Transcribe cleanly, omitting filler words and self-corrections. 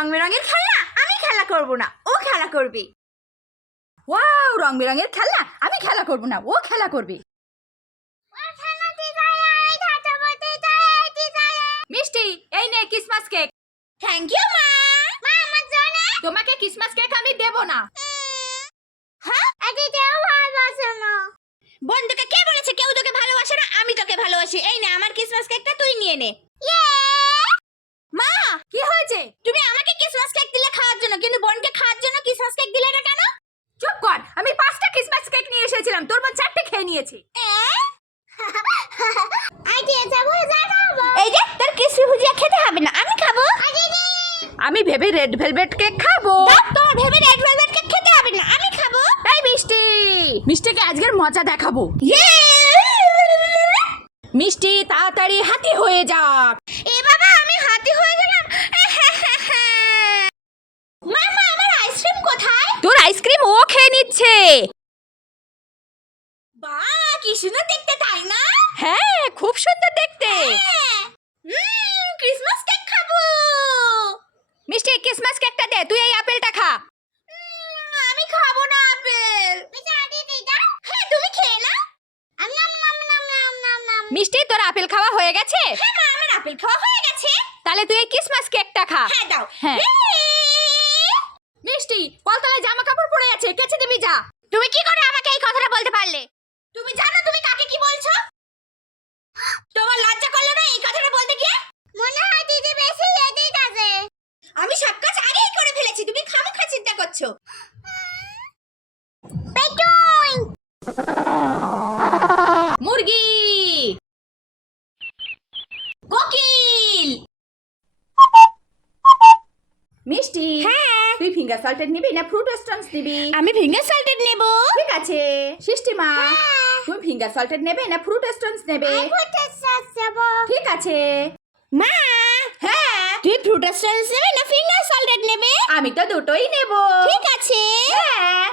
রং বেরঙের খেলনা আমি খেলা করব না, ও খেলা করবে। ওয়াও, রং বেরঙের খেলনা আমি খেলা করব না, ও খেলা করবে। মিষ্টি, এই নে ক্রিসমাস কেক। থ্যাংক ইউ মা। মা আমার জন্য তোমাকে ক্রিসমাস কেক আমি দেব না। হ্যাঁ, আরে দেও ভালোবাসো না। বন্ধুকে কে বলেছে কেউ তোকে ভালোবাসে না? আমি তোকে ভালোবাসি। এই নে আমার ক্রিসমাস কেকটা তুই নিয়ে নে। মা, কি হয়েছে? তুমি আমাকে ক্রিসমাস কেক দিলে খাওয়ার জন্য, কিন্তু বোনকে খাওয়ার জন্য ক্রিসমাস কেক দিলে না কেন? চুপ কর, আমি 5টা ক্রিসমাস কেক নিয়ে এসেছিলাম, তোর বোন 4টে খেয়ে নিয়েছে। এই যে তোর ক্রিসপি ভুজিয়া খেতে হবে না, আমি খাবো। আমি ভেবে রেড ভেলভেট কেক খাবো। তোর ভেবে রেড ভেলভেট কেক খেতে হবে না, আমি খাবো। এই মিষ্টি, মিষ্টিকে আজকের মজা দেখাবো। মিষ্টি তাড়াতাড়ি হাতি হয়ে যাক। এ বাবা, আমি হাতি হয়ে গেলাম। মামা, আমার আইসক্রিম কোথায়? তোর আইসক্রিম ও খেয়ে নিচ্ছে। বাহ, কি সুন্দর দেখতে, তাই না? হ্যাঁ, খুব সুন্দর দেখতে। ক্রিসমাস কেক খাবো। মিষ্টি, ক্রিসমাস কেকটা দে, তুই এই আপেলটা খা। আমি খাবো না আপেল। হ্যাঁ, তুমি খেয়ে না। মিষ্টি, তোর আপেল খাওয়া হয়ে গেছে? হ্যাঁ মা, আমার আপেল খাওয়া হয়ে গেছে। তাহলে তুই এই ক্রিসমাস কেকটা খা। হ্যাঁ দাও। হ্যাঁ। মিষ্টি, কলতলায় জামা কাপড় পরে আছে, কেচে দিবি যা। তুমি কি করে আমাকে এই কথাটা বলতে পারলে? তুমি জানো তুমি কাকে কি বলছো? তোমার লজ্জা করলো না এই কথাটা বলতে গিয়ে? মনে হয় দিদি বেশি এদিক আছে। আমি সব কাজ আগেই করে ফেলেছি, তুমি খামোখা চিন্তা করছো। মুরগি, কোকিল। মিষ্টি, হ্যাঁ তুই ফিঙ্গার সল্টেড নিবি না ফ্রুট স্টোনস নিবি? আমি ফিঙ্গার সল্টেড নেব। ঠিক আছে। সিস্টিমা, তুমি ফিঙ্গার সল্টেড নেবে না ফ্রুট স্টোনস নেবে? ঠিক আছে। মা, হ্যাঁ তুই ফ্রুট স্টোনস নেবে না ফিঙ্গার সল্টেড নেবে? আমি তো দুটোই নেব। ঠিক আছে। হ্যাঁ।